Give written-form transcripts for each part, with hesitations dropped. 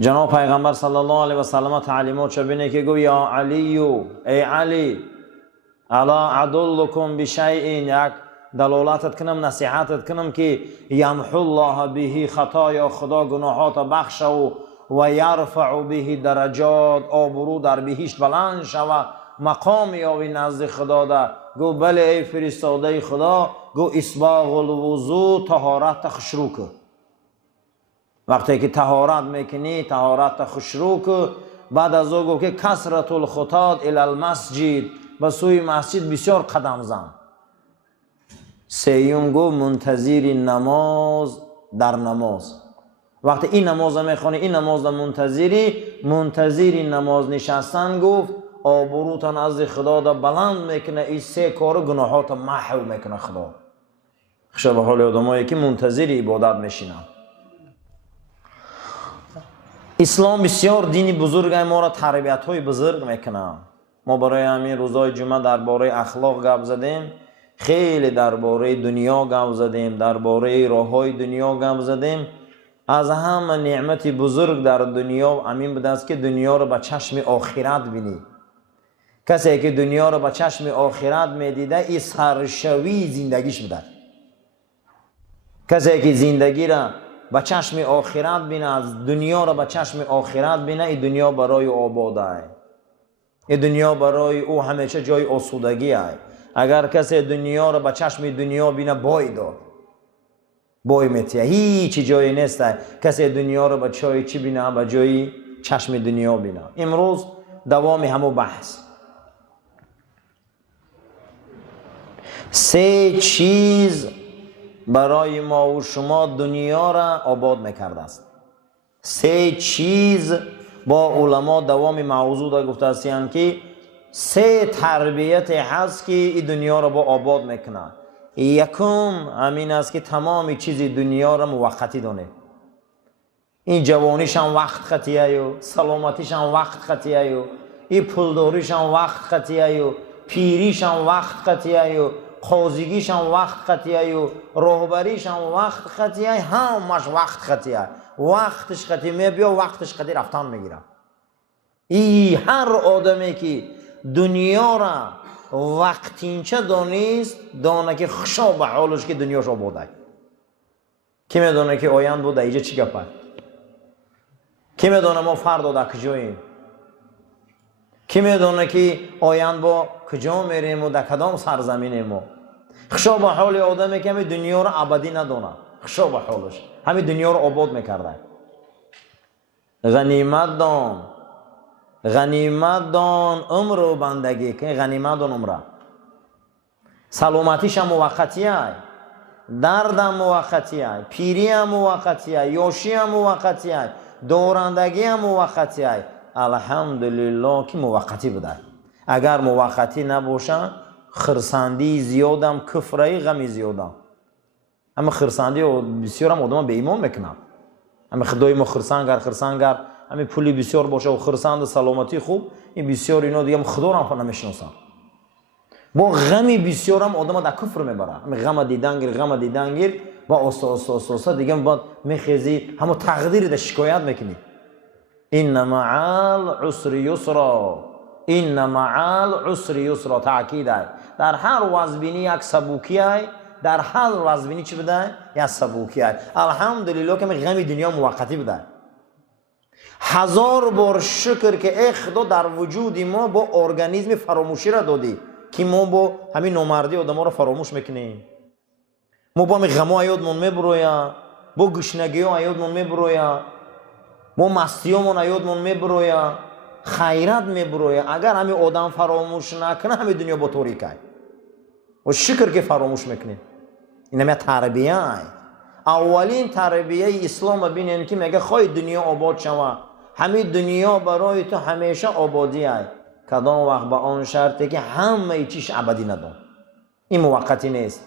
جناب پیغمبر صلی الله علیه و سلم تعلیمات شبینه که گو یا علیو ای علی الا ادلکم بشیء، یک دلالتت کنم نصیحتت کنم که یمحو الله به خطایا، خدا گناهات بخشه و یرفع به درجات، آبرو در بهشت بلند شوه، مقام یاوی نزد خدا ده. گو بله ای فرستاده خدا. گو اسباغ الوضو، طهارت خشرو که وقتی که طهارت میکنی طهارت خشرو که. بعد از او گو که کثرت الخطات الی المسجد، به سوی مسجد بسیار قدم زن. سیوم گو منتظر نماز در نماز، وقتی این نماز میخوانی این نماز منتظر نماز نشستن گفت آبروت نزد خدا دا بلند میکنه. این سه کار گناهات محو میکنه خدا. خشا به حال آدمایی که منتظر عبادت میشینن. اسلام بسیار دینی بزرگ ما را تربیت های بزرگ میکنه. ما برای همین روزای جمعه درباره اخلاق گپ زدیم، خیلی درباره دنیا گپ زدیم، درباره راههای دنیا گپ زدیم. از همه نعمت بزرگ در دنیا همین بوده است که دنیا را به چشم آخرت بینی. کسی که دنیا را به چشم آخرت میدیده این سرشوی زندگیش بوده. کسی که زندگی را به چشم آخرت بینه، از دنیا را به چشم آخرت بینه، این دنیا برای آباده، این دنیا برای او همیشه جای آسودگی است. اگر کسی دنیا را به چشم دنیا بینه بای داد، بای میتیه، هیچ جایی نیست. کسی دنیا را به چای چی بینه؟ به جای چشم دنیا بینه. امروز دوام همو بحث. سه چیز برای ما و شما دنیا را آباد میکرده است. سه چیز با علما دوام موضوع دا گفته هستند که سه تربیت هست که این دنیا را با آباد میکنه. یکم همین است که تمام چیز دنیا را موقتی دانه. این جوانیش هم وقت خطیه و سلامتیش هم وقت خطیه و این پولداریش هم وقت خطیه و پیریش هم وقت خطیه و قاضیگیش هم وقت خطیه و راهبریش هم وقت خطیه، همش وقت خطیه. وقتش خطیه میبیا، وقتش خطیه رفتن میگیره. این هر آدمی که دنیا را وقتینچه دانیست دانه که خشا به حالش که دنیاش آباده. کی میدونه که آیند بوده اینجا چی گپه؟ کی میدونه ما فردا در کجاییم؟ کی میدونه که آیند با کجا میریم و در کدام سرزمینیم؟ ما خشا به حال آدمی که همین دنیا را ابدی ندانه، خشا به حالش همین دنیا را آباد میکرده. غنیمت دان، غنیمت دان عمر و بندگی که غنیمت دان عمره. سلامتیش هم موقتیه، درد هم موقتیه، پیری هم موقتیه، یاشی هم موقتیه، دورندگی هم موقتیه. الحمدلله که موقتی بوده. اگر موقتی نباشه خرسندی زیادم کفره، غمی زیادم. اما خرسندی بسیار هم آدم به ایمان میکنه. اما خدای ما خرسنگر همین پولی بسیار باشه و خرسند سلامتی خوب، این بسیار اینا دیگه خدا را هم نمیشناسن. با غمی بسیار هم آدم در کفر میبره. همین غم دیدنگیر با آستا دیگه بعد میخیزی همون تقدیر ده شکایت میکنی. این مع العسر یسرا، این مع العسر یسرا تاکید است. در هر وضعبینی یک سبوکی است، در هر وضعبینی چی بده؟ یک سبوکی است. الحمدلله که غم دنیا موقتی بده. 1000 بار شکر که ای خدا در وجود ما با ارگانیسم فراموشی را دادی که ما با همین نامردی آدم ها را فراموش میکنیم. ما با همین غم ها یادمون میبرویم، با گشنگی ها یادمون میبرویم، با مستی ها یادمون میبرویم، خیرت میبرویم. اگر همین آدم فراموش نکنه همین دنیا با توریکه و شکر که فراموش میکنیم. این همه تربیه است. اولین تربیه اسلام ببینین که میگه خواهی دنیا آباد شوه، همین دنیا برای تو همیشه آبادی است. کدام وقت به آن شرطی که همه چیش ابدی ندان. این موقتی نیست.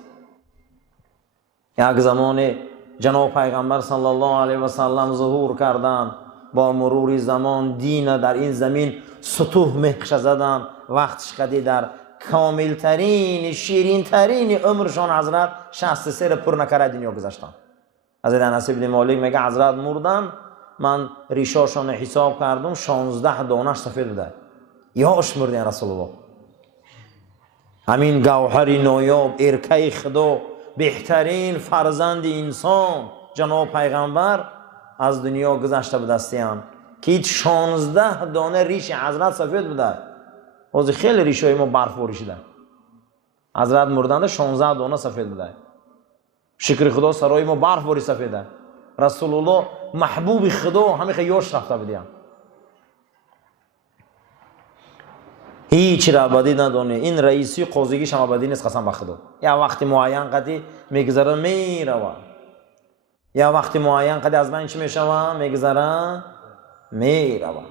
یک زمان جناب پیغمبر صلی الله علیه و سلم ظهور کردن، با مرور زمان دین در این زمین سطوح مخش زدن. وقتش قدی در کامل ترین شیرین ترین عمرشان حضرت 63 پر نکره دنیا گذاشتن. حضرت انس بن مالک میگه حضرت مردن من ریشاشون حساب کردم 16 دانش سفید بوده. یا شمردین رسول الله. همین گوهر نایاب ارکه خدا بهترین فرزند انسان جناب پیغمبر از دنیا گذشته به دستیان که 16 دانه ریش حضرت سفید بوده. از خیلی ریشای ما برف بریشیده. حضرت مردند 16 دانه سفید بوده. شکر خدا سرای ما برف بری سفیده. رسول الله محبوب خدا همه خیاش رفته بودیم. هیچ را ابدی ندانه. این رئیسی قاضیگیش هم ابدی نیست قسم به خدا. یا وقتی معین قدی میگذره میروه. یا وقتی معین قدی از من چی میشوه میگذره میروه.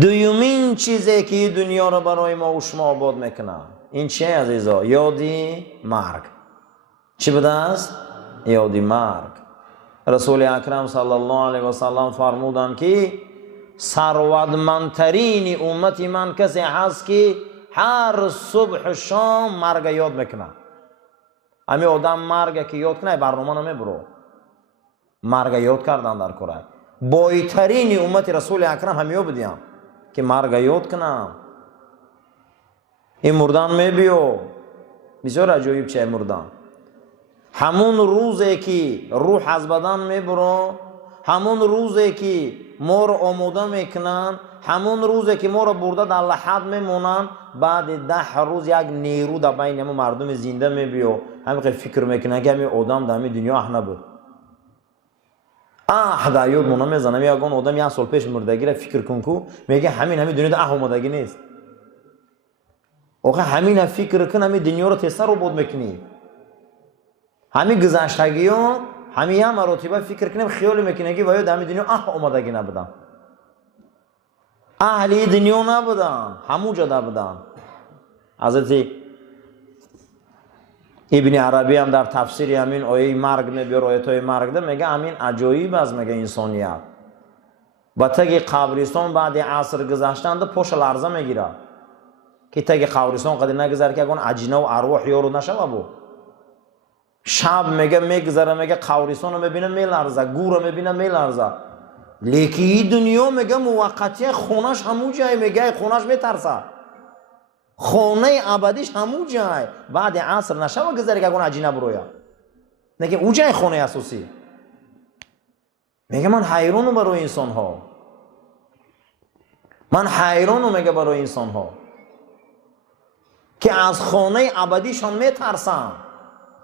دویمین چیزی که دنیا را برای ما و شما آباد میکنه این چیه عزیزا؟ یادی مرگ. چی بوده است؟ یادی مرگ. رسول اکرم صلی الله علیه و سلم فرمودند که ثروتمندترین امتی من کسی هست که هر صبح شام مرگ یاد میکنه. همین آدم مرگ که یاد کنه برنامه نمیبره. مرگ یاد کردن در کره. بایترین امت رسول اکرم همین بودیم که مرگ یاد کنم. این مردن میبیو بسیار عجایب چه مردن. همون روزی که روح از بدن میبره، همون روزی که ما رو آماده میکنن، همون روزی که ما رو برده در لحد میمونن، بعد 10 روز یک نیرو در بین ما مردم زنده میبیو. همین فکر میکنن که همین آدم در همین دنیا اح نبود. در یاد مونه میزنم یکان آدم 1 سال پیش مردگی را فکر کن کو میگه همین دنیا در اح اومدگی نیست. آخه همین فکر کن همین دنیا رو تسر رو بود میکنی. همین گذشتگی ها همین هم مراتبه فکر کنیم خیال میکنه که باید همین دنیا اومدگی نبودن. اهلی دنیا نبودن، هموجا نبودن. حضرت ابن عربی هم در تفسیر همین آیه مرگ میبیاره، آیه مرگ ده میگه همین عجایب است میگه انسانیت. و تگ قبرستان بعد عصر گذشتن ده پشت لرزه میگیره که تگ قبرستان قدر نگذره که اگه عجینه و ارواح یارو نشوه بو. شب میگه میگذره میگه قبرستان رو میبینه میلرزه، گور رو میبینه میلرزه. لیکن این دنیا میگه موقتی، خونش همون جای میگه خونش میترسه. خانه ابدیش همون جای بعد عصر نشوه گذره که اگه عجینه برویا. نگه او جای خانه اساسی. میگه من حیرانم برای انسان ها. من حیرانم میگه برای انسان ها که از خانه ابدیشان میترسن،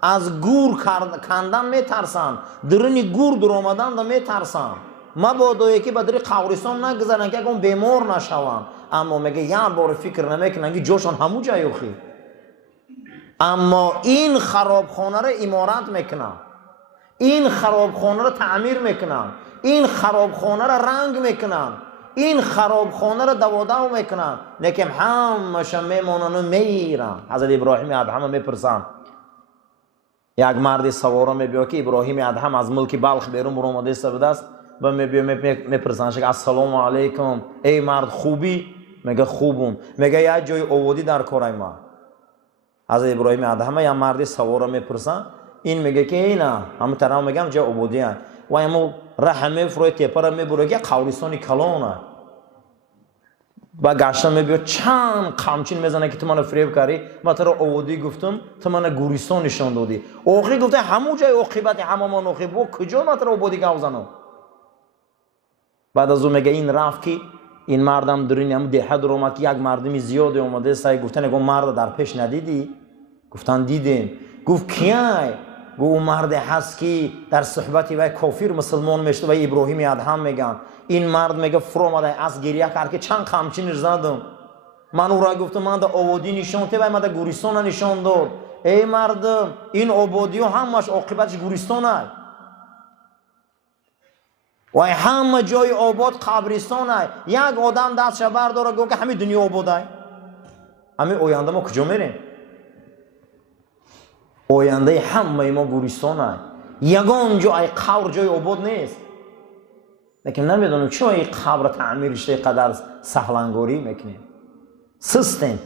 از گور کندن میترسن، درنی گور در آمدن دا میترسن. مبادا که بدری قبرستان نگذارن که اون بیمار نشون. اما میگه یک بار فکر نمیکنن که جاشان همون جای اخی. اما این خرابخانه را امارت میکنن، این خرابخانه را تعمیر میکنن، این خرابخانه را رنگ میکنن، این خرابخانه را دوادو میکنن. لیکن همش میمونن و میرن. حضرت ابراهیم ادهم میپرسن، یک مرد سواره میبیا که ابراهیم ادهم از ملک بلخ بیرون برآمده است بوده است و میپرسن که السلام علیکم ای مرد خوبی؟ میگه خوبم. میگه یک جای آبادی در کارای ما. حضرت ابراهیم ادهم یا مرد سواره میپرسن، این میگه که نه همه طرف میگم جای آبادی هست و امو رحمه فروی تپر میبره که قبرستان کلانه. با گشتن میبید چند قمچین میزنه که تو من فریب کردی. من تو را آبادی گفتم تو من گوریستان نشان دادی. آخری گفته همون جای عاقبت هممان عاقبت کجا من تو را آبادی گوزنم. بعد از اون میگه این رفت که این مردم درین هم ده در اومد که یک مردمی زیاد اومده سعی گفتن اون مرد در پیش ندیدی؟ گفتن دیدیم. گفت کیای؟ گفت اون مرد هست که در صحبتی و کافر مسلمان میشته و ابراهیم ادهم میگن. این مرد میگه فرو اومده از گریه کرد که چند قمچین زدم. من او را گفتم من در آبادی نشان ته و من در گوریستان نشان داد. ای مردم این آبادی ها همش عاقبتش گوریستان است. و همه جای آباد قبرستان است. یک آدم دستش برداره گفت که همین دنیا آباد است. همین آینده ما کجا میریم؟ آینده همه ما گوریستان است. یگان جای قبر جای آباد نیست. لیکن نمیدونم چرا این قبر تعمیر شده قدر سهلنگاری میکنیم. سستیم.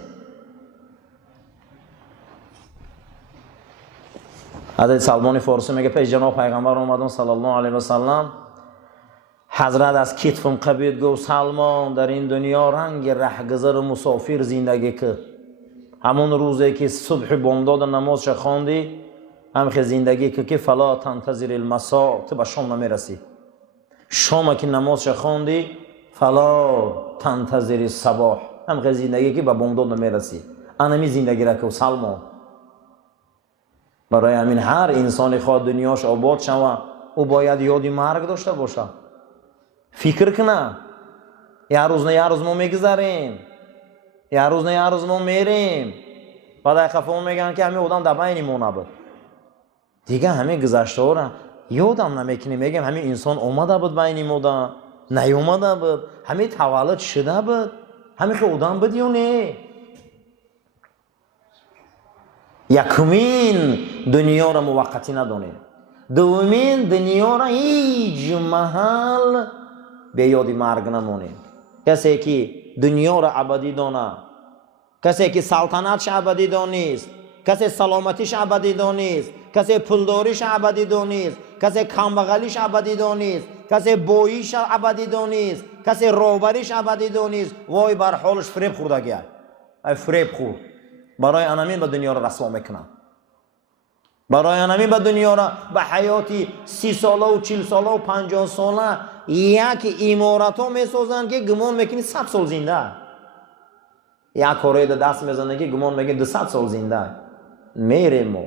حضرت سلمان فارسی میگه پیش جناب پیغمبر اومدن صلی الله علیه و سلم حضرت از کتفم قبید گفت سلمان در این دنیا رنگ رهگذر مسافر زندگی که همون روزی که صبح بامداد نمازش خواندی همخی زندگی که فلا تنتظر المساء تو به شام نمیرسی شام که نمازش خواندی فلا تنتظر الصباح همخی زندگی که به بامداد نمیرسی انمی زندگی را که سلمان برای همین هر انسان خواد دنیاش آباد شوه او باید یادی مرگ داشته باشه فکر کنه یه روز نه یه روز ما میگذاریم یه روز نه یه روز ما میریم بعد خفه میگن که همین آدم در بین ما نبود دیگه همین گذشته ها را یادم نمیکنیم میگم همین انسان اومده بود بین ما نیومده بود همین تولد شده بود همین که آدم بود یا نه یکمین دنیا را موقتی ندانیم دومین دنیا را هیچ محل به یاد مرگ نمونیم کسی که دنیا را ابدی دانه کسی که سلطنتش ابدی دانیست کسی سلامتیش ابدی دانیست کسی پولداریش ابدی دانیست کسی کمبغلیش ابدی دانیست کسی بوییش ابدی دانیست کسی روبریش ابدی دانیست وای بر حالش فریب خورده گیه فریب خورد برای انامین به دنیا را رسوا میکنن برای انامین به دنیا را به حیاتی 30 ساله و 40 ساله و 50 ساله یک امارت ها میسازن که گمان میکنی 100 سال زنده یک کاری دست میزنه که گمان میکنی 200 سال زنده میریم ما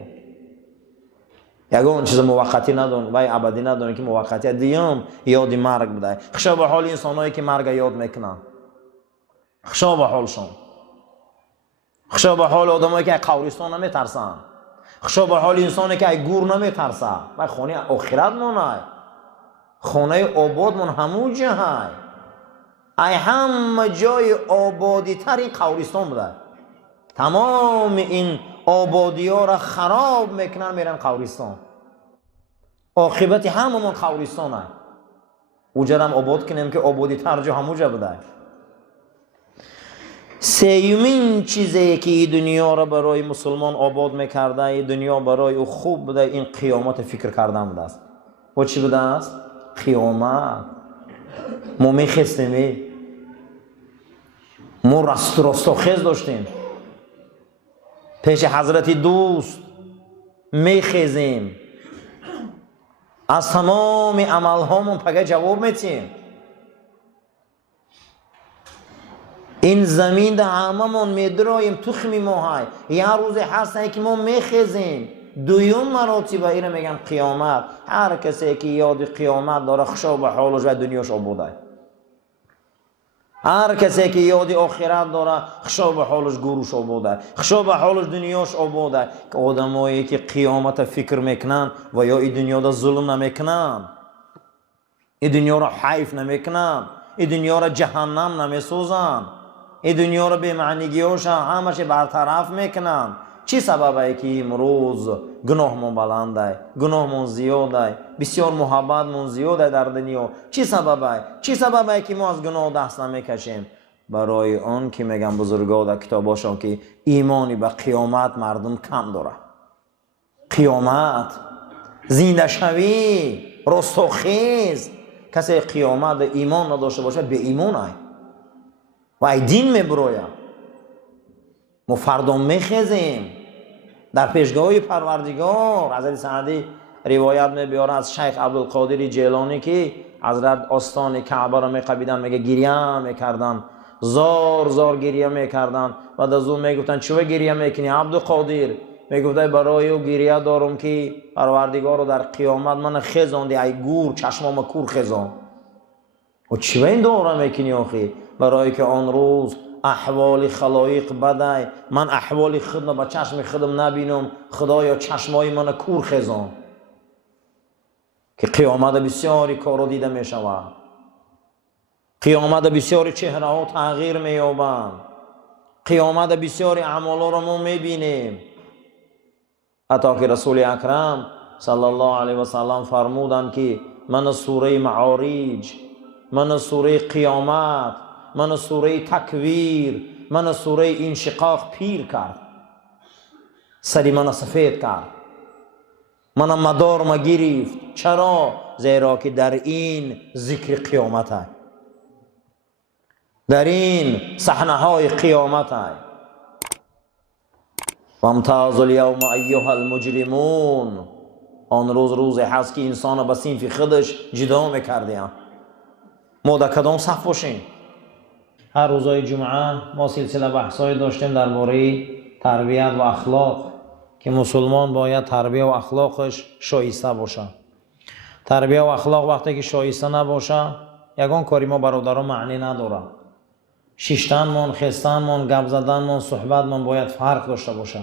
یگان چیز موقتی ندون و ابدی ندون که موقتی دیام یاد مرگ بده خشا به حال انسانایی که مرگ یاد میکنن خشا به حالشون خشا به حال آدمایی که قبرستان نمیترسن خشا به حال انسانی که گور نمیترسه و خونه آخرت مونه خونه آباد من همون جای ای همه جای آبادی تر این قبرستان بوده تمام این آبادی ها را خراب میکنن میرن قبرستان عاقبت همه من قبرستان هست اوجا هم آباد کنیم که آبادی تر جا همونجا بوده سیومین چیزی که این دنیا را برای مسلمان آباد میکرده این دنیا برای او خوب بوده این قیامت فکر کردن بوده است و چی بوده است؟ قیامت ما میخستیم ما رستاخیز داشتیم پیش حضرت دوست میخیزیم از تمام عمل هامون پگه جواب میتیم این زمین در هممون میدرایم تخمی ما های یه روز هست که ما میخیزیم دویم مراتب ایره میگن قیامت هر کسی که یاد قیامت داره خشا به حالش و دنیاش آباده هر کسی که یاد آخرت داره خشا به حالش گوروش آباده خشا به حالش دنیاش آباده که آدمایی که قیامت فکر میکنن و یا این دنیا را ظلم نمیکنن این دنیا را حیف نمیکنن این دنیا را جهنم نمیسوزن این دنیا را به معنیگیاش همش برطرف میکنن چی سببه که امروز گناهمون بلنده گناهمون زیاده بسیار محبتمون زیاده در دنیا چی سببه که ما از گناه دست نمیکشیم برای آن که میگن بزرگا در کتاباشون که ایمانی به قیامت مردم کم داره قیامت زنده شوی رستاخیز کسی قیامت ایمان نداشته باشه به ایمان های و ای دین میبرویم ما فردا میخیزیم در پیشگاه پروردگار حضرت سعدی روایت میبیاره از شیخ عبدالقادر جیلانی که حضرت آستان کعبه را میقبیدن میگه گریه میکردن زار گریه میکردن بعد از اون میگفتن چوه گریه میکنی عبدالقادر میگفته برای او گریه دارم که پروردگار رو در قیامت من خیزاندی ای گور چشمام کور خیزان و چوه این داره میکنی آخی برای که آن روز احوال خلایق بده من احوال خودم با چشم خودم نبینم خدایا چشمای من کور خیزان که قیامت بسیاری کارو دیده می شود قیامت بسیاری چهره ها تغییر می یابند قیامت بسیاری اعمال را ما می بینیم حتی که رسول اکرم صلی الله علیه و سلم فرمودند که من سوره معارج من سوره قیامت من سوره تکویر من سوره انشقاق پیر کرد سری من سفید کرد منم مدار ما گرفت. چرا؟ زیرا که در این ذکر قیامت های، در این صحنه های قیامت های. وامتاز الیوم ایها المجرمون. آن روز هست که انسان به صنف خودش جدا میکردیم. ما در کدام صف باشیم؟ هر روزای جمعه ما سلسله بحثای داشتیم درباره تربیت و اخلاق که مسلمان باید تربیت و اخلاقش شایسته باشه. تربیت و اخلاق وقتی که شایسته نباشه یگان کاری ما برادران معنی نداره. شیشتنمون، خستنمون، گپ زدنمون، صحبتمون باید فرق داشته باشه.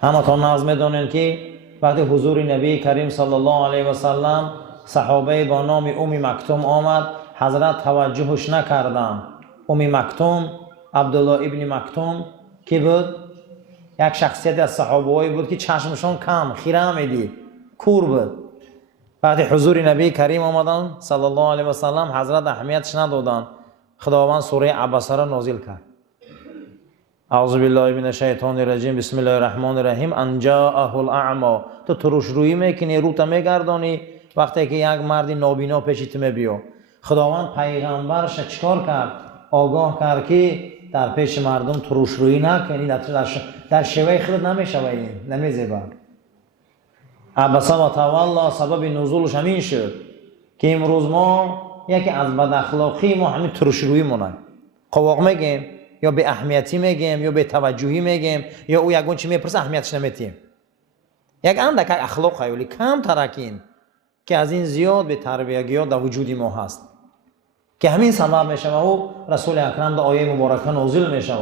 همه تا نظم میدونین که وقتی حضور نبی کریم صلی الله علیه و سلم صحابه با نام مکتوم آمد، حضرت توجهش نکردن. مکتوم، عبدالله ابن مکتوم کی بود؟ یک شخصیت از صحابه بود که چشمشون کم خیره میدید، کور بود. وقتی حضور نبی کریم آمدن صلی الله علیه و سلم، حضرت اهمیتش ندادن. خداوند سوره عبسه را نازل کرد. اعوذ بالله من الشیطان الرجیم، بسم الله الرحمن الرحیم. ان جاءه الاعمی. تو ترش رویی میکنی، روت میگردانی وقتی که یک مرد نابینا پیشت میبیو. خداوند پیغمبرش چیکار کرد؟ آگاه کرد که در پیش مردم ترش رویی نکنی، در شیوه خود نمیشوی، نمیزیبه. عبسه و تولا سبب نزولش همین شد که امروز ما یکی از بد اخلاقی ما همین ترش رویی مونه. قواق میگیم یا به اهمیتی میگیم یا به توجهی میگیم یا او یگون چی میپرسه اهمیتش نمیتیم. یک اندک اخلاق ولی کم ترکین که از این زیاد به تربیت در وجود ما هست که همین سبب میشه و رسول اکرم در آیه مبارکه نازل میشه.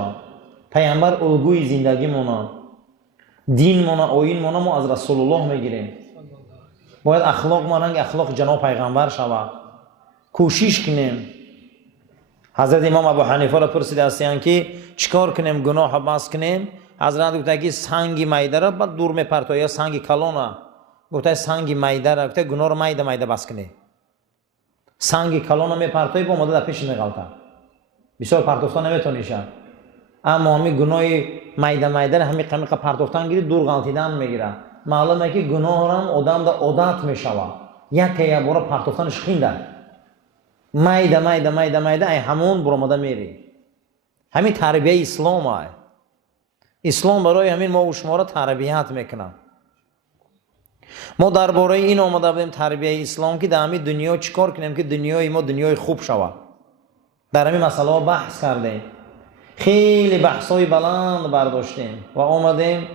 پیامبر الگوی زندگی مونه، دین مونه، آیین مونه، ما از رسول الله میگیریم. باید اخلاق ما رنگ اخلاق جناب پیغمبر شود. کوشش کنیم. حضرت امام ابو حنیفه را پرسیده هستند که چیکار کنیم گناه بس کنیم؟ حضرت گفته که سنگ میده را بعد دور میپرتو یا سنگ کلون. گفته سنگ میده را گفته گناه را میده بس کنی. سنگ کلون میپرتوی با مدت پیش میغلطه. بسیار پرتوفتن نمیتونی شد. اما همین گناه میده را همین قمیق پرتوفتن گیری دور غلطیدن میگیره. معلومه که گناه را آدم در عادت میشوه. یک بار پرتوفتنش خینده. میده ای همون برآمده میری. همین تربیت اسلام های. اسلام برای همین ما و شما را تربیت میکنه. ما درباره این آمده بودیم تربیت اسلام که در همین دنیا چیکار کنیم که دنیای ما دنیای خوب شود. در همین مسئله بحث کردیم. خیلی بحثای بلند برداشتیم و آمدیم.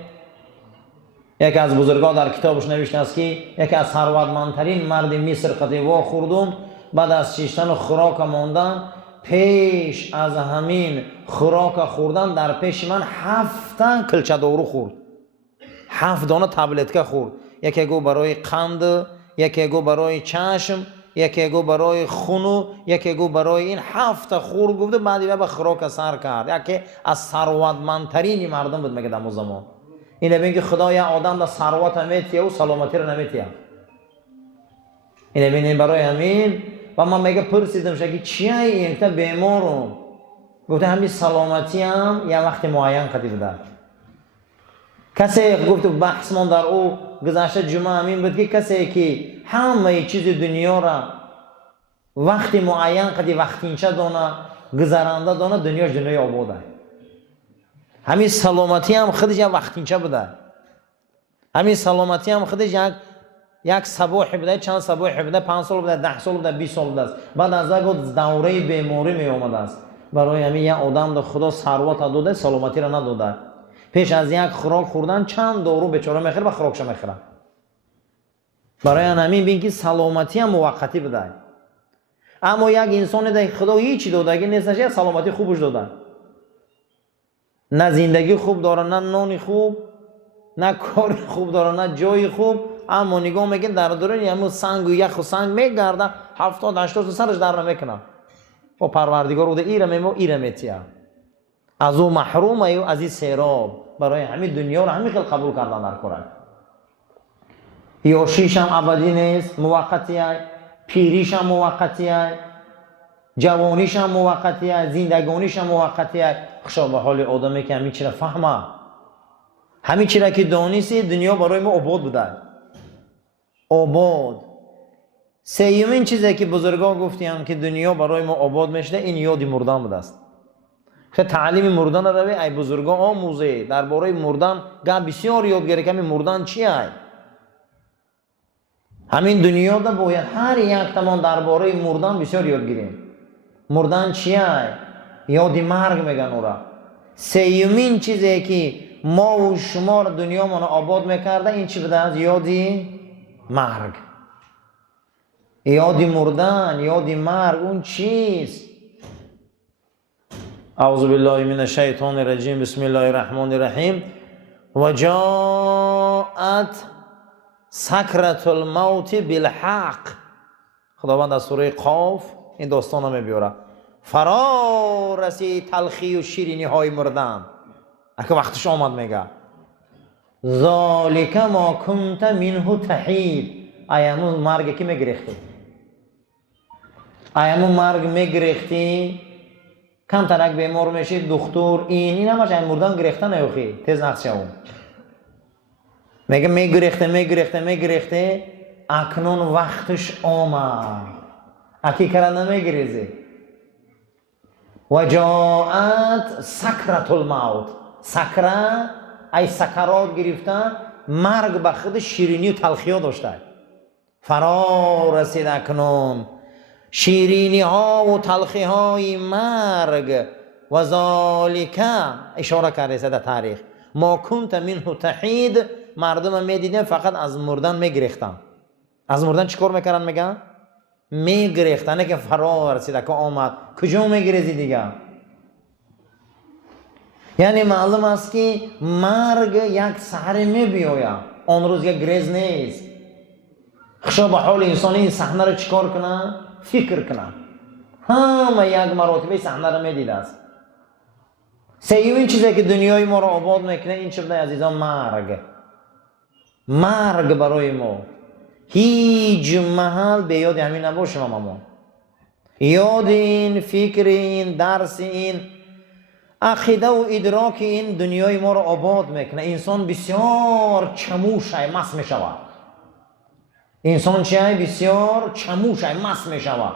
یکی از بزرگان در کتابش نوشته است که یکی از ثروتمندترین مرد مصر قطیوا خوردم، بعد از چیشتن و خوراک ماندن، پیش از همین خوراک خوردن در پیش من 7 کلچه دارو خورد. 7 دانه تبلتکه خورد. یکی گو برای قند، یکی گو برای چشم، یکی گو برای خونو، یکی گو برای این 7 خورد. گفته بعدی به خوراک سر کرد. یکی از ثروتمندترین مردم بود میگه در زمان. اینه ببین که خدا یا آدم در ثروت میتیه و سلامتی رو نمیتیه. اینه ببین برای همین و من میگه پرسیدم که چیه این که بیمارم؟ گفته همین سلامتی هم یه وقت معین قدی بوده. کسی گفت بحث من در او گذشته جمعه همین بود که کسی که همه چیز دنیا را وقت معین قدی وقتینچه دانه گذرانده دانه دنیاش دنیای آباده. همین سلامتی هم خودش یک وقتینچه بوده. همین سلامتی هم خودش یک صباح بوده، چند صباح بوده، 5 سال بوده، 10 سال بوده، 20 سال بوده است. بعد از اون دوره بیماری می اومده است. برای همین یک آدم در خدا ثروت داده، سلامتی را نداده. پیش از یک خوراک خوردن چند دارو بیچاره میخوره و خوراکش میخوره. برای همین ببین که سلامتی هم موقتی بوده. اما یک انسان در خدا هیچی دادگی نیستش، یک سلامتی خوبش داده. نه زندگی خوب داره، نه نان خوب، نه کار خوب داره، نه جای خوب. اما نگاه میگن در دوران همون سنگ و یخ و سنگ میگرده 70-80 سرش در نمیکنه. و پروردگار بوده ایره میتیه. از او محروم ایو از این سیراب. برای همین دنیا رو همین خیلی قبول کردن در قرآن. یاشیش هم ابدی نیست، موقتیه. پیریش هم موقتیه. جوانیش هم موقتیه. زندگانیش هم موقتیه. خشا به حال آدمی که همین چیره فهمه. همین چیزی که دانیسی دنیا برای ما آباد بوده. آباد. سیومین چیزی که بزرگا گفتیم که دنیا برای ما آباد میشه این یادی مردن بوده است. که تعلیم مردن را روی ای بزرگا آموزه درباره مردن گه بسیار یاد گیره که مردن چیه؟ همین دنیا دا باید هر یک تمان درباره مردن بسیار یاد گیریم. مردن چیه؟ یادی مرگ میگن اورا. سیومین چیزی که ما و شما را دنیا ما آباد میکرده این چی بوده است؟ یادی مرگ. یادی مردن، یادی مرگ اون چیست؟ اعوذ بالله من الشیطان الرجیم بسم الله الرحمن الرحیم و جاءت سکرة الموت بالحق. خداوند از سوره قاف این داستان رو میبیاره. فرا رسید تلخی و شیرینی های مردن. اگه وقتش آمد میگه ذالک ما کنت منه تحید. ایامو مرگ که میگریختی، ایامو مرگ میگریختی کم ترک بیمار میشید دکتر این همش این مردن گریختن نیوخی تیز نقشه اون میگه میگریخته اکنون وقتش آمد. اکی کرد نمیگریزی. و جاءت سکرة الموت. سکره ای سکرات گرفتن مرگ به خود شیرینی و تلخی ها داشته. فرا رسید اکنون شیرینی ها و تلخی های مرگ. و ذالک اشاره کرده در تاریخ ما کنت منه تحید. مردم میدیدن فقط از مردن میگریختن. از مردن چیکار میکردن؟ میگن میگریختن که فرا رسید که آمد. کجا میگریزی دیگه؟ یعنی معلوم است که مرگ یک سحر میبیاید، آن روز یک گریز نیست. خشا به حال انسانی این صحنه رو چیکار کنه؟ فکر کنه. همه یک مراتبه صحنه رو میدیده است. سیومین چیزی که دنیای ما رو آباد میکنه این چه بوده عزیزان؟ مرگ برای ما. هیچ محل به یاد همین نباشیم. ما یاد این، فکر این، درس این، عقیده و ادراک این دنیای ما رو آباد میکنه. انسان بسیار چموشه، مست میشود. انسان چیه؟ بسیار چموشه، مست میشود.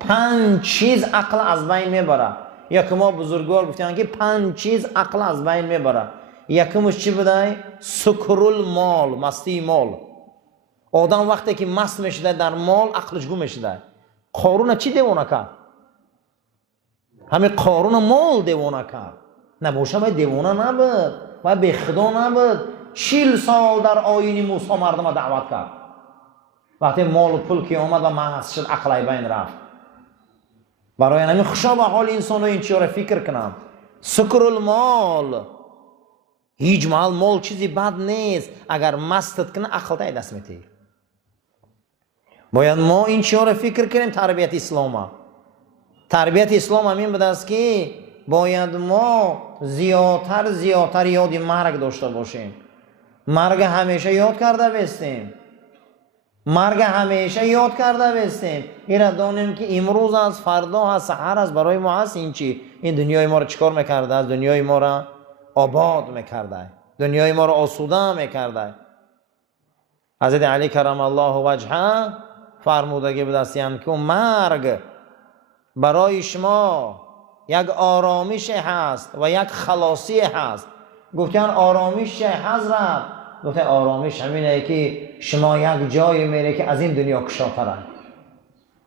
5 چیز عقل از بین میبره. یکی ما بزرگوار گفتن که 5 چیز عقل از بین میبره. یکمش چی بوده؟ سکر المال، مستی مال. آدم وقتی که مست میشده در مال عقلش گم میشده. قارون چی دیوانه کرد؟ همین قارون مال دیوانه کرد. نباشه باید دیوانه نبود، باید به خدا نبود. 40 سال در آیین موسی مردم دعوت کرد. وقتی مال و پول که آمد و محض شد عقل بین رفت. برای همین خوشا به حال انسان رو این چی رو فکر کنم. سکر المال. هیچ مال چیزی بد نیست. اگر مستت کنه عقل تای دست میتی. باید ما این چی رو فکر کنیم. تربیت اسلام. تربیت اسلام همین بوده است که باید ما زیادتر یاد مرگ داشته باشیم. مرگ همیشه یاد کرده بستیم. این را دانیم که امروز از فردا از سحر از برای ما هست. این چی؟ این دنیای ما رو چیکار میکرده؟ از دنیای ما رو آباد میکرده. دنیای ما رو آسوده میکرده. حضرت علی کرم الله وجهه فرمودگی بود است که مرگ برای شما یک آرامش هست و یک خلاصی هست. گفتن آرامش چه حضرت؟ گفتن آرامش همینه که شما یک جای میره که از این دنیا کشاتره.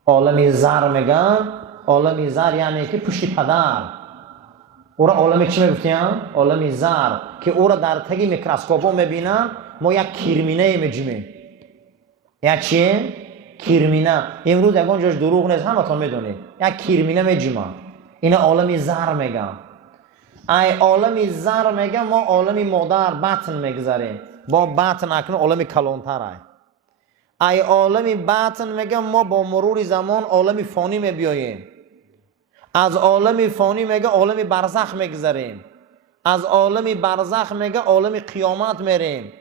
عالم زر میگن. عالم زر یعنی که پشت پدر. او را عالم چی میگفتیم؟ عالم زر که او را در تگ میکروسکوپ میبینن. ما یک کیرمینه میجمیم. یک چی؟ کیرمینه. امروز یکان جاش دروغ نیست، همه تا میدونید. یک کیرمینه میجمن. این عالم زر میگن. ای عالم زر میگن ما عالم مادر بطن میگذاریم. با بطن اکنون عالم کلانتره. ای عالم بطن میگن ما با مرور زمان عالم فانی میبیاییم. از عالم فانی میگه عالم برزخ میگذاریم. از عالم برزخ میگه عالم قیامت میریم.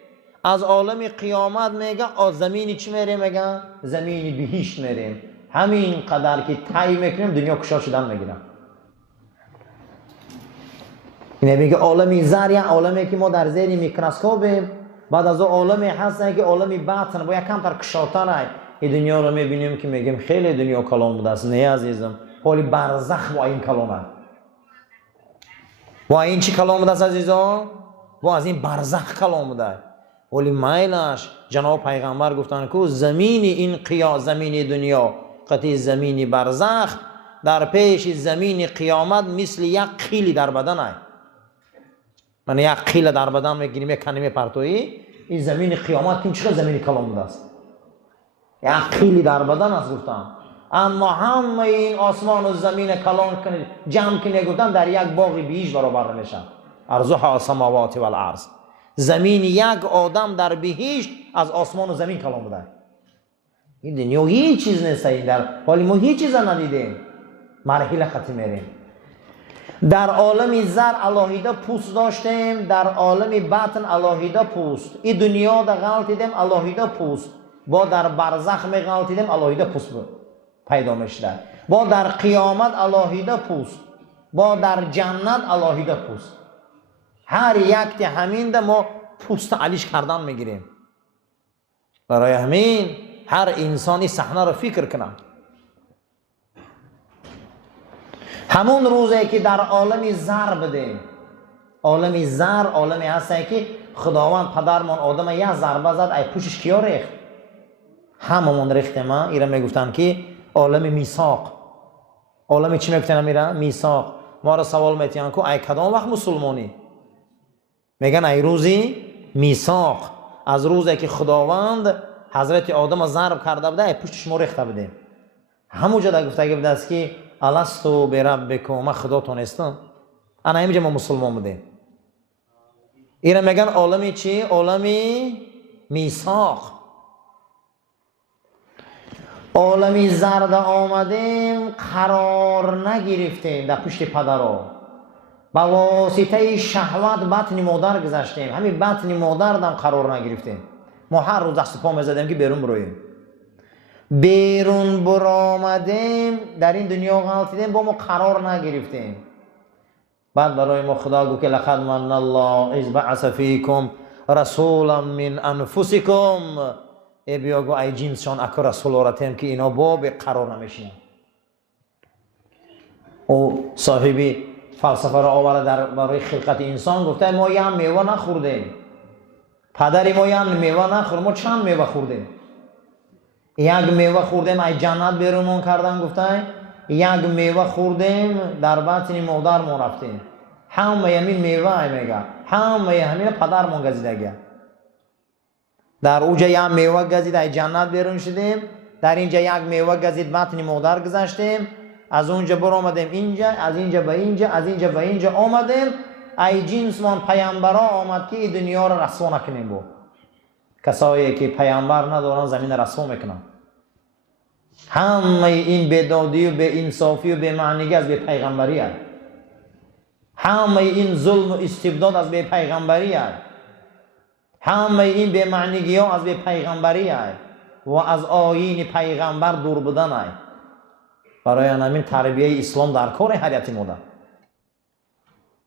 از عالم قیامت میگه زمینی چی میریم؟ میگه زمینی بهشت میریم. همین قدر که طی میکنیم دنیا کشا شدن میگیرم. اینه میگه عالم زر یا عالمی که ما در زیر میکروسکوپیم، بعد از اون عالمی هستن که عالمی باطن با یک کمتر کشاتره. این دنیا رو میبینیم که میگیم خیلی دنیا کلان بوده است. نه عزیزم، حالی برزخ با این کلانه. با این چی کلام بوده است عزیزان؟ با از این برزخ کلام بوده. ولی میلش جناب پیغمبر گفتن که زمین این زمین دنیا قطعی زمین برزخ در پیش زمین قیامت مثل یک قیلی در بدن است. من یک قیل در بدن میگیریم یک کنیم پرتویی، این زمین قیامت که چقدر زمین کلام بوده است. یک قیلی در بدن است گفتم. اما همه این آسمان و زمین کلان کنید جمع کنید گفتن در یک باغی بیش برابر نمیشن. ارزها السماوات والارض. زمین یک آدم در بهشت از آسمان و زمین کلان بوده. این دنیا هیچ چیز نیست. این در حالی ما هیچ چیز ندیدیم. مرحله خطی میریم. در عالم زر الهیده پوست داشتیم، در عالم باطن الهیده پوست. این دنیا در غلطیدیم الهیده پوست. با در برزخ می غلطیدیم الهیده پوست پیدا میشد. با در قیامت الهیده پوست. با در جنت الهیده پوست. هر یک همین ده ما پوست علیش کردن میگیریم. برای همین هر انسانی صحنه رو فکر کنه. همون روزی که در عالم زر بدیم، عالم زر عالمی هسته که خداوند پدرمان آدم یک ضربه زد ای پوشش کیا ریخت؟ هممون ریخت. ما ایران میگفتن که عالم میثاق. عالم چی میگفتن میرن؟ میثاق. ما را سوال میتیان که ای کدام وقت مسلمانی؟ میگن ای روزی میثاق، از روزی که خداوند حضرت آدم ضرب کرده بوده ای پوشش ما ریخته بودیم. همونجا در گفتگی بوده است که الستو بربکم، من خداتون هستم. انا اینجا ما مسلمان بودیم. اینا میگن عالمی چی؟ عالمی میثاق. عالمی زرد آمدیم قرار نگرفتیم در پشت پدرو. با واسطه شهوت بطن مادر گذشتیم. همین بطن مادر دم قرار نگرفتیم. ما هر روز دست پا میزدیم که بیرون برویم. بیرون برآمدیم در این دنیا غلطیدیم با ما قرار نگرفتیم. بعد برای ما خدا گفت که لقد من الله اذ بعث فیکم رسولا من انفسکم. ای بیا گو ای جنسشان اکو رسول آورتیم که اینا باب قرار نمیشین. او صاحبی فلسفه را آورده در برای خلقت انسان گفته ما یه هم میوه نخوردیم. پدری ما یه هم میوه نخورد، ما چند میوه خوردیم. یک میوه خوردیم ای جنت بیرونمون کردن گفتن. یک میوه خوردیم در بطن مادرمون رفتیم. همه همین میوه میگه، همه همین پدرمون گزیدگی. در اوجا یک میوه گزید ای جنت بیرون شدیم. در اینجا یک میوه گزید بطن مادر گذشتیم. از اونجا بر آمدیم اینجا، از اینجا به اینجا، از اینجا به اینجا آمدیم. ای جنسمان پیامبرا آمد که این دنیا رو رسوا نکنیم. بود کسایی که پیامبر ندارن زمین رسوا میکنن. همه این بیدادی و به انصافی و به معنیگی از به پیغمبری است. همه این ظلم و استبداد از به پیغمبری است. همه این به معنیگی ها از به پیغمبری است و از آیین پیغمبر دور بودن است. برای همین تربیه اسلام در کار حیاتی مونده.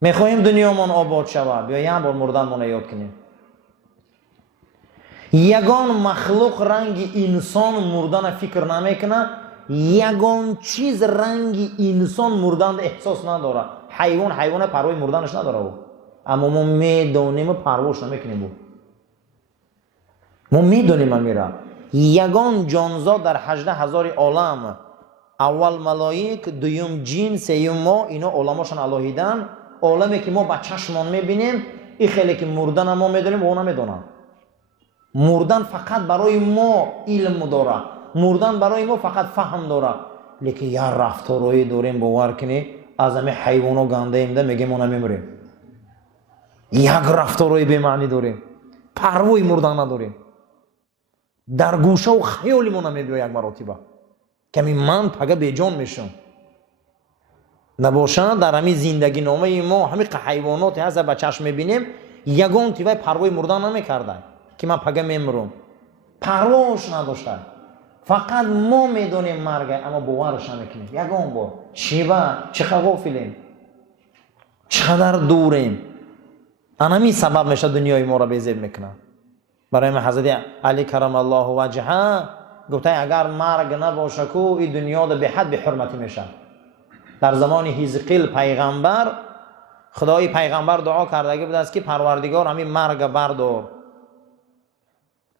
میخواهیم دنیامون آباد شود، بیا یک بار مردنمون یاد کنیم. یگان مخلوق رنگ انسان مردن فکر نمیکنه. یگان چیز رنگ انسان مردن احساس نداره. حیوان پروای مردنش نداره او. اما ما میدونیم پرواش نمیکنیم. ما میدونیم میره. یگان جانزاد در 18,000 عالم، اول ملائک، دوم جن، سوم ما، اینا عالماشون الهیدن. عالمی که ما با چشمان میبینیم، این خیلی که مردن ما میدونیم و اونا میدونن. مردن فقط برای ما علم داره. مردن برای ما فقط فهم داره. لیکن یا رفتارایی داریم باور کنی از همه حیوانو گنده ایم ده میگیم اونا میمریم. یک رفتارایی به معنی داریم. پروای مردن نداریم. در گوشه و خیالی ما نمیبیا یک مراتبه کمی من پگه به جان میشم. نباشه در همین زندگی نامه ما همین حیواناتی هست به چشم میبینیم یگان تیوای پروای مردن نمیکرده که من پگه میمرم. پرواش نداشته. فقط ما میدونیم مرگ اما باورش نمیکنیم. یگان با چی با چه غافلیم. چقدر دوریم. همین سبب میشه دنیای ما را بی‌زیب میکنه. برای من حضرت علی کرم الله وجهه گفته اگر مرگ نباشه کو این دنیا به حد به حرمتی میشه. در زمان حزقیل پیغمبر خدای پیغمبر دعا کرده بود است که پروردگار همین مرگ بردار،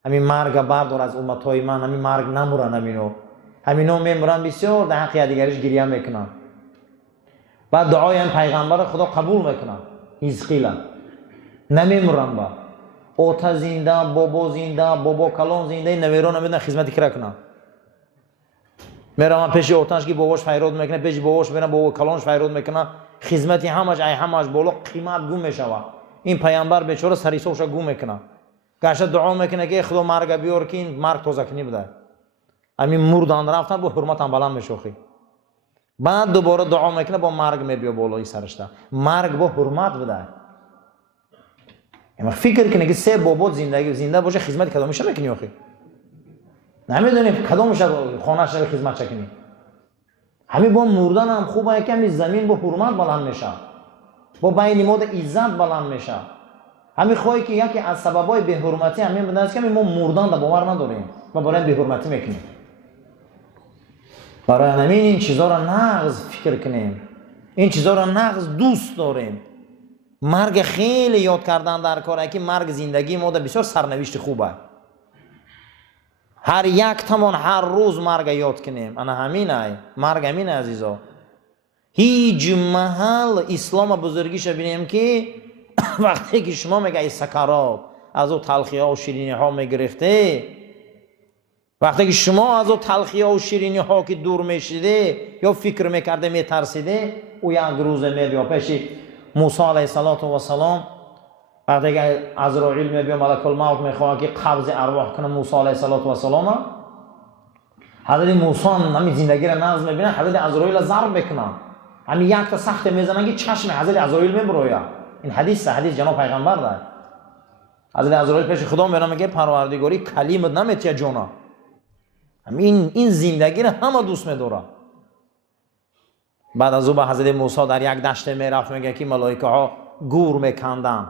همین مرگ بردار از امتهای من، همین مرگ نمورن، همینو میمورن بسیار در حق دیگرش گریه میکنن. بعد دعای این پیغمبر خدا قبول میکنن. حزقیل نمیمورن، با اوتا زنده، بابا زنده، بابا کلان زنده، نویران نمیدن خدمتی کرا کنن. میرم پیش اوتاش که باباش فیراد میکنه، پیش باباش میرم بابا کلانش فیراد میکنه، خدمتی همش بالا قیمت گم میشوه. این پیامبر بیچاره سریسوش گم میکنه، گشت دعا میکنه که خدا مرگ بیار که این مرگ توزکنی بده. همین مردان رفتن با حرمت هم بلند میشوخی. بعد دوباره دعا میکنه با مرگ میبیا بالای سرشته، مرگ با حرمت بده. اما فکر کنه که سه بابا زنده باشه خدمت کدامش میکنی آخی؟ نمیدونی کدامش خانه‌اش رو خدمت چکنی. همین با مردن هم خوبه که همین زمین با حرمت بلند میشه، با بین مود عزت بلند میشه. همین خواهی که یکی از سببای به حرمتی همین بوده است که ما مردن رو باور نداریم و برای به حرمتی میکنیم. برای همین این چیزا را نقض فکر کنیم، این چیزا را نقض دوست داریم. مرگ خیلی یاد کردن در کاره که مرگ زندگی ما ده بسیار سرنوشت خوبه. هر یک تمام هر روز مرگ یاد کنیم. انا همینه، مرگ همینه عزیزا. هیچ محل اسلام بزرگیش بینیم که وقتی که شما میگه ای سکرات از او تلخی ها و شیرینی ها میگرفته، وقتی که شما از او تلخی ها و شیرینی ها که دور میشیده یا فکر میکرده میترسیده، او یک روز میبیا پیش موسی علیه السلام، وقتی که عزرائیل میبیا ملک الموت میخواه که قبض ارواح کنه موسی علیه السلام، حضرت موسی همین زندگی را نقض میبینه، حضرت عزرائیل ضرب میکنن، همین یک تا سخت میزنن که چشم حضرت عزرائیل میبروید. این حدیث جناب پیغمبر داد. حضرت عزرائیل پیش خدا میره میگه پروردگاری کلیمت نمیتیه جونا. همین این زندگی را همه دوست میداره. بعد از او به حضرت موسی در یک دشت میرفت، میگه که ملائکه ها گور میکندن،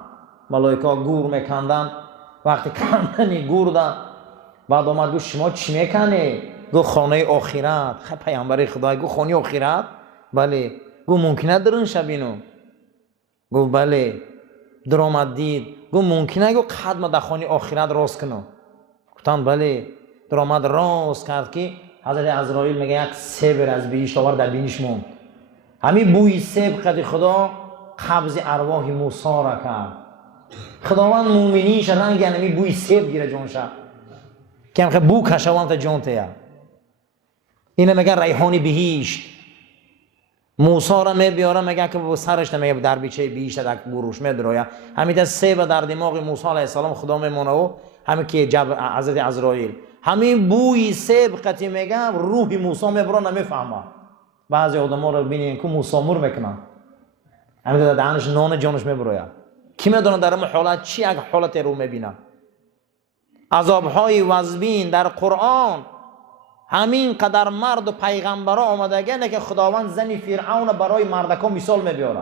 وقتی کندنی گور دن، بعد آمد گفت شما چی میکنی؟ گفت خانه آخرت. خیلی پیامبر خدای گفت خانه آخرت؟ بله. گفت ممکنه درون شبینو؟ گفت بله. در آمد دید، گفت ممکنه گفت خدمه در خانه آخرت راست کنم؟ گفتن بله. در آمد راست کرد که حضرت عزرائیل میگه یک سیب از بهشت آورد در بینش موند. همین بوی سیب قد خدا قبض ارواح موسی را کرد. خداوند مومنی شدن که همین بوی سیب گیره جونشه که هم بو کشوان تا جون تیا. اینه میگه ریحانی بهشت. موسی را میبیاره میگه که با سرش میگه در بیچه بهشت در بروش میدرویا. همین تا سیب در دماغ موسی علیه السلام خدا میمونه و همین که حضرت عزرائیل همین بوی سیب قطعی میگه روح موسی میبره نمیفهمه. بعضی آدما رو ببینین که موسی مر میکنن، همین در دهنش نان جانش میبره. کی میدونه در اون حالت چی یک حالت رو میبینه؟ عذاب‌های وزبین در قرآن همین قدر مرد و پیغمبرا آمدگه که خداوند زن فرعون برای مردکا مثال میبیاره.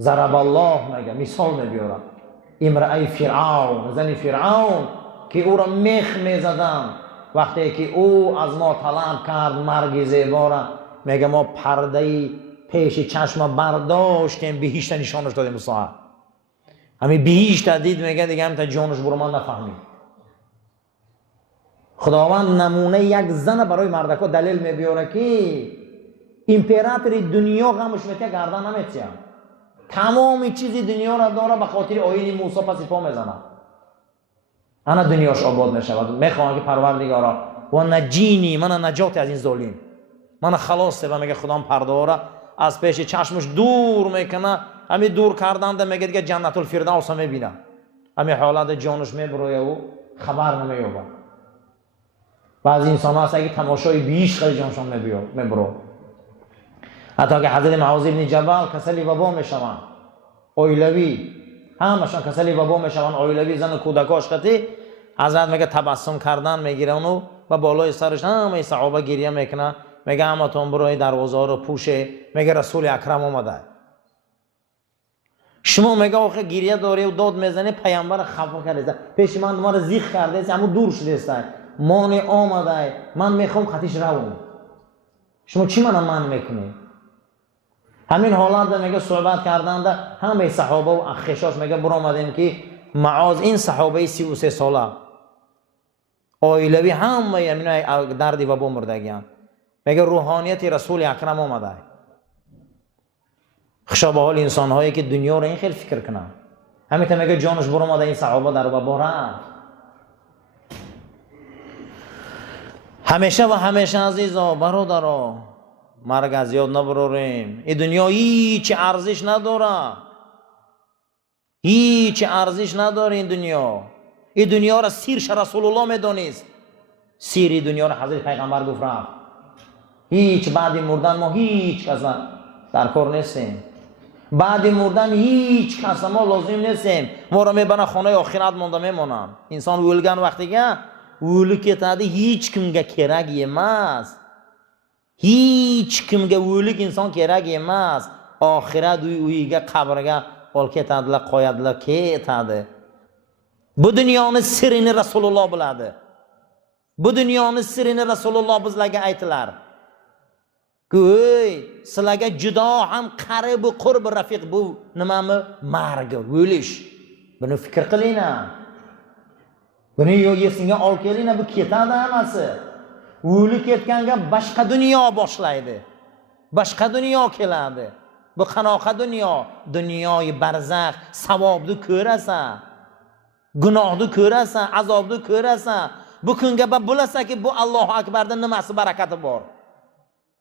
ضرب الله میگه مثال میبیاره. امرأه فرعون، زن فرعون که او را میخ میزدن وقتی که او از ما طلب کرد مرگ زیبا را، میگه ما پرده پیش چشم برداشتیم بهشت نشانش دادیم موسی. همین بهشت دید میگه دیگه هم تا جانش برو من نفهمید. خداوند نمونه یک زن برای مردکا دلیل میبیاره که امپراتور دنیا غمش میتیه گردن نمیتیه، تمام چیزی دنیا را داره به خاطر آیین موسی پس پا میزنه. انا دنیاش آباد میشود. میخوام که پروردگارا و نجینی، من نجات از این ظالم، من خلاص ده. میگه خدام پرداره از پیش چشمش دور میکنه. همین دور کردن ده میگه دیگه جنت الفردوس میبینه. همین حالت جانش میبره و خبر نمییابه. بعضی انسان ها هست که تماشای بیش خیلی جانشان میبره. حتی که حضرت معاذ ابن جبل کسلی وبا میشوند، اویلوی همشان کسلی وبا میشوند، اویلوی زن کودکاش قطعی حضرت میگه تبسم کردن میگیره اونو و بالای سرش همه صحابه گریه میکنه. میگه همتون برای دروازه رو پوشه. میگه رسول اکرم اومده. شما میگه آخه گریه داری و داد میزنی، پیامبر خفا کرده، پیش من ما رو زیخ کرده، اما دور شده است، مانع آمده، من میخوام خطیش روم. شما چی من میکنی؟ همین حالات میگه صحبت کردند همه صحابه و اخشاش میگه برآمدیم که معاذ این صحابه 33 ساله اویلوی همه یعنی دردی و بمردگیان، میگه روحانیت رسول اکرم آمده. خشا به حال انسان هایی که دنیا رو این خیلی فکر کنن. همین میگه جانش برآمده این صحابه در و باره. همیشه و همیشه عزیزا برادرا مرگ از یاد نبراریم. این دنیا هیچ ارزش نداره، هیچ ارزش نداره. این دنیا را سیرش رسول الله میدونست. سیری دنیا را حضرت پیغمبر گفت رفت. هیچ بعد مردن ما هیچ کس در کار نیستیم. بعد مردن هیچ کس ما لازم نیستیم. ما را میبرن خانه آخرت مونده میمونن. انسان ولگن وقتی که ولی که تاده هیچ کمگه کرگی ماست. هیچ کمگه ولی انسان کرگی ماست. آخرت اویگه قبرگه olke tadla qo'yadilar ketadi. Bu dunyoni sirini Rasululloh biladi. Bu dunyoni sirini Rasululloh bizlarga aytdilar. Ey, sizlarga judo ham qarib bu qurb rafiq bu nimami? Marg, o'lish. Buni fikr qilinglar. Buni esingga olib kelinglar, bu ketadi hammasi. O'lib ketganga boshqa dunyo boshlaydi. Boshqa dunyo keladi. Bu qanaqa dunyo? Dunyoy barzax, savobni ko'rasan, gunohni ko'rasan, azobni ko'rasan. Bu kunga bilasanki bu Allohu akbarda nimasi barakati bor.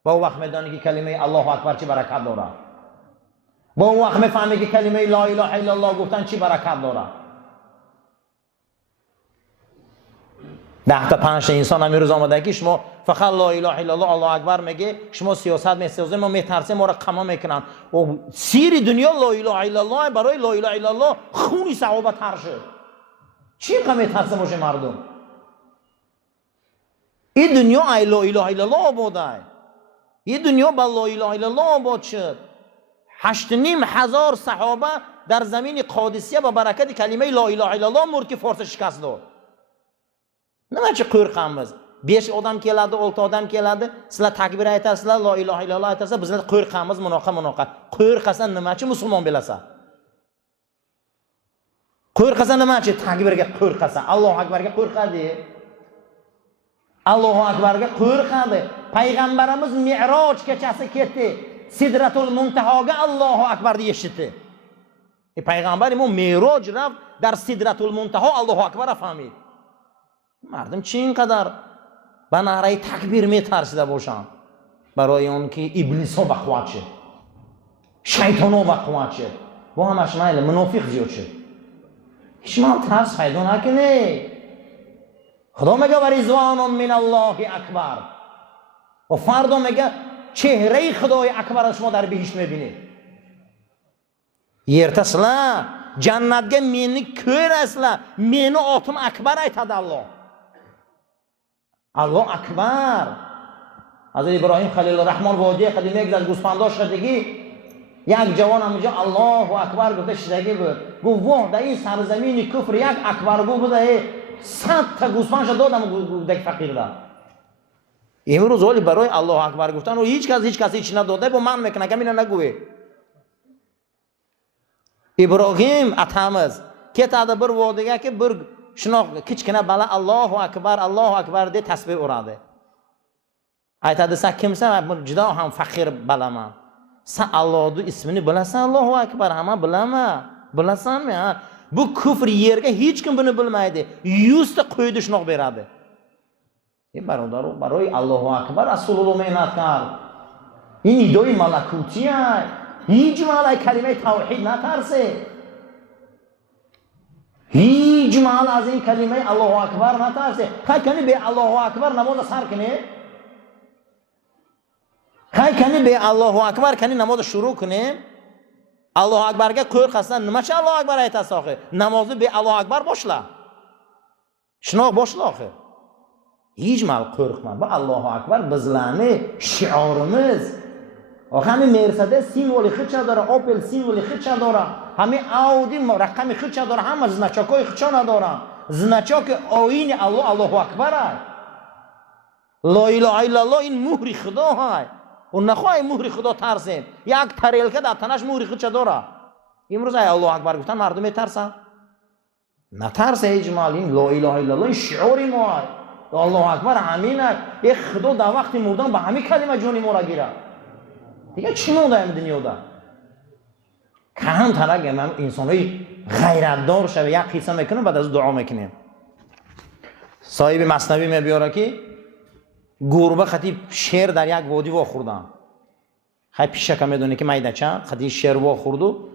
Bu vaqt medoniki kalima Allohu akbar chi barakat dora. Bu vaqt mefahmiki kalima la ilaha illalloh guftan chi barakat dora. 10 تا 5 تا انسان هم روز آمده که شما فقط لا اله الا الله الله اکبر میگه، شما سیاست میسازید، ما میترسیم، ما را قما میکنن. و سیر دنیا لا اله الا الله برای لا اله الا الله خونی صحابه تر شد. چی قما میترسه باشه مردم؟ این دنیا ای لا اله الا الله آباده. این دنیا با لا اله الا الله آباد شد. 8,500 صحابه در زمین قادسیه با برکت کلمه لا اله الا الله مرد که فارس شکست داد. nima chi qo'rqamiz? 5 odam keladi, 6 odam keladi, sizlar takbir aytasizlar, la ilaha illalloh aytasizlar, bizlar qo'rqamiz, munoqa. Qo'rqasan nima chi musulmon bo'lasan? Qo'rqasan nima chi takbirga qo'rqasan? Allohu akbarga qo'rqadi. Allohu akbarga qo'rqadi. Payg'ambarimiz Mi'roj kechasi ketdi. Sidratul Muntahoga Allohu akbarni eshitdi. Payg'ambarimiz Mi'roj raft, در Sidratul Muntaho Allohu akbar fahmid. مردم چی اینقدر به نعره تکبیر میترسیده باشن؟ برای اون که ابلیس ها بقوت شه، شیطان ها بقوت شه، با همش میل منافق زیاد شه. هیچ ما ترس پیدا نکنه. خدا میگه و رضوان من الله اکبر. و فردا میگه چهره خدای اکبر شما در بهشت میبینید. yertasizlar, jannatga meni ko'rasizlar, meni otim akbar aytadi Alloh. Alloh akbar. Hazrat Ibrohim Khalil Rahmon vodiy qadimiy guzar guspandosh qadigi یک جوان همونجا الله اکبر گفته شدگی بود. گفت واه در این سرزمین کفر یک اکبر گو بوده 100 تا گوسفندش دادم گفته فقیر ده. امروز ولی برای الله اکبر گفتن و هیچ کس هیچ نداده با من میکنه کمی نگوه. ابراهیم اتامز که تا بر وادیگه که بر شناخت kichkina bala Allohu akbar deb tasbih uradi. Aytadi sen kimsan? Juda ham faqir balaman. Sen Allohning ismini bilasan? Allohu akbar hamma bilaman. Bilasanmi? Bu kufr yerga hech kim buni bilmaydi. 100 ta qo'ydi shnoq beradi. Barodaro برای Allohu akbar Rasululloh mehnat کرد. این ایدای ملکوتیه. هیچ مالای کلمه توحید نترسه. هیچ مال از این کلمه الله اکبر نترسه. خواهی کنی به الله اکبر نماز سر کنی؟ خواهی کنی به الله اکبر کنی نماز شروع کنی؟ الله اکبر که قرق هستن نماشه الله اکبر ایتاست آخه. نمازو به الله اکبر باشلا. شناق باشلا آخه. هیچ مال قرق من با الله اکبر بزلانه شعارمز. آخه همین مرسدس سیمبل خود چه داره، اپل سیمبل خود چه داره، همین آودی رقم خود چه داره، همه زنچاکای خود چه نداره. زنچاک آیین الله اکبر. لا اله الا الله این مهر خدا های. و نخواه مهر خدا ترسیم. یک تریلکه در تنش مهر خود چه داره. امروز ای الله اکبر گفتن مردم میترسن؟ نترسه اجمال. این لا اله الا الله این شعاری ما های. الله اکبر همینه. یک خدا در وقت مردن به همین کلمه جون ما را گیره. دیگه چی مونده این دنیا دا؟ کم ترک من انسانای غیرتدار شوه یک قصه میکنم بعد از دعا میکنیم. صاحب مثنوی میبیاره که گربه خطی شیر در یک وادی وا خوردن. خیلی پیش که میدونه که میده چند خطی شیر وا خوردو.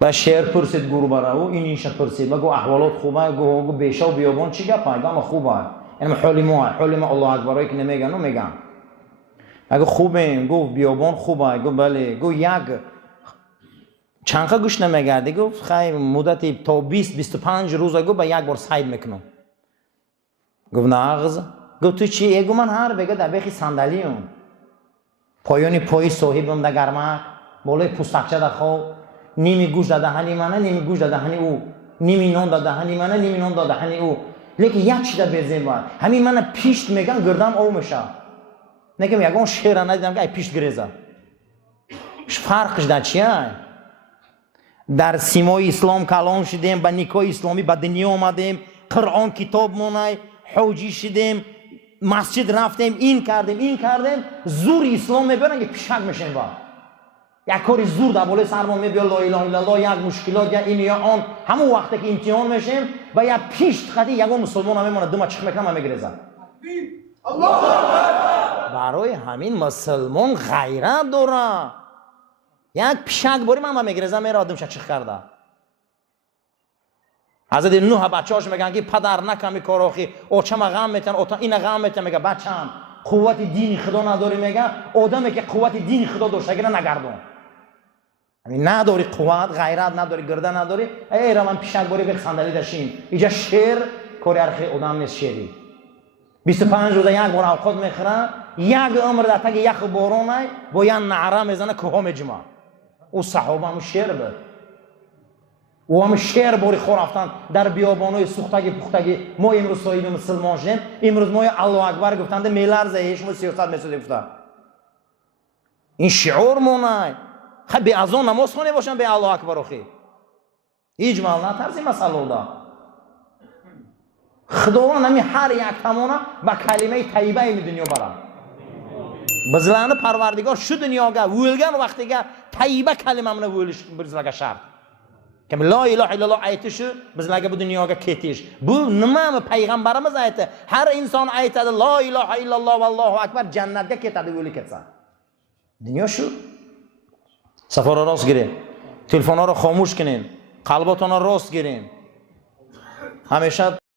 با شیر پرسید گربه را و اینش پرسید بگو احوالات خوبه، گو بیشا و بیابان چی گپه؟ گم خوبه. یعنی حالی ما الله اکبرایی که نمیگن و میگن. اگه خوبه گفت بیابان خوبه، گفت بله، گفت یک چنخه گوش نمیگرده، گفت خیلی مدت تا 20-25 روز گفت با یک بار سعی میکنم. گفت ناغز، گفت تو چی؟ گفت من هر بگه در بخی صندلیم پایانی پای صاحبم در گرمک بالای پوستکچه در خواب نیمی گوش در دهنی منه نیمی گوش در دهنی او، نیمی نان در دهنی منه نیمی نان در دهنی او. لیکن یک چی در بیزه باید همین من پیشت میگن گردم او میشه. نگم یکون شعر ندیدم که ای پیش گریزه. فرقش در چیه؟ در سیمای اسلام کلان شدیم، با نیکای اسلامی با دنیا آمدیم، قرآن کتاب مونای، حوجی شدیم، مسجد رفتیم، این کردیم، زور اسلام میبرن که پیشک میشیم با. یک کاری زور در بالای سرمان میبیر لا اله الا الله، یک مشکلات یا این یا آن، همون وقتی که امتحان میشیم و یک پیشت خدی یکون مسلمان هم میمونه دو ما چخ میکنم هم میگریزن. برای همین مسلمان غیرت داره. یک پیشک باری من میگریزم میره آدم چخ کرده. حضرت نوح بچه‌هاش میگن که پدر نکمی کاراخی اوچم غم میتن اوتا این غم میتن. میگه بچه‌ام قوت دین خدا نداری. میگه آدمی که قوت دین خدا داشته گیره نگردون. همین نداری قوت، غیرت نداری، گرده نداری. ای را من پیشک باری به صندلی داشتیم. اینجا شعر کاری ارخی آدم نیست شعری. 25 روز یک بار اوقات میخورن، یک عمر در تک یک بارون با یک نعره میزنه که هم اجماع. او صحابه هم شعر بود. او هم شعر باری خور رفتن در بیابانوی سوختگی پختگی. ما امروز صاحب مسلمان شدیم، امروز ما الله اکبر گفتند میلرزه هیچ سیاست میسازه گفتن. این شعور مونای. خب به از آن نماز خونه باشن به الله اکبر اخی. اجماع نه ترسی مسئله دا. خداوند همی هر یک تمونه با کلمه طیبه این دنیا برن. بزلانه پروردگار شو دنیا گه ویلگن وقتی گه طیبه کلمه منه ویلش بزلگه شرط. که لا اله الا الله آیتشو بزلگه bu دنیا گه کتیش. Bu نمام پیغمبرمز آیته. هر انسان آیته لا اله الا الله والله اکبر جنت گه کتاده ویلی کتسن. دنیا شو. سفر راست گیرین. تلفن ها رو خاموش کنین. قلباتون راست گیرین. همیشه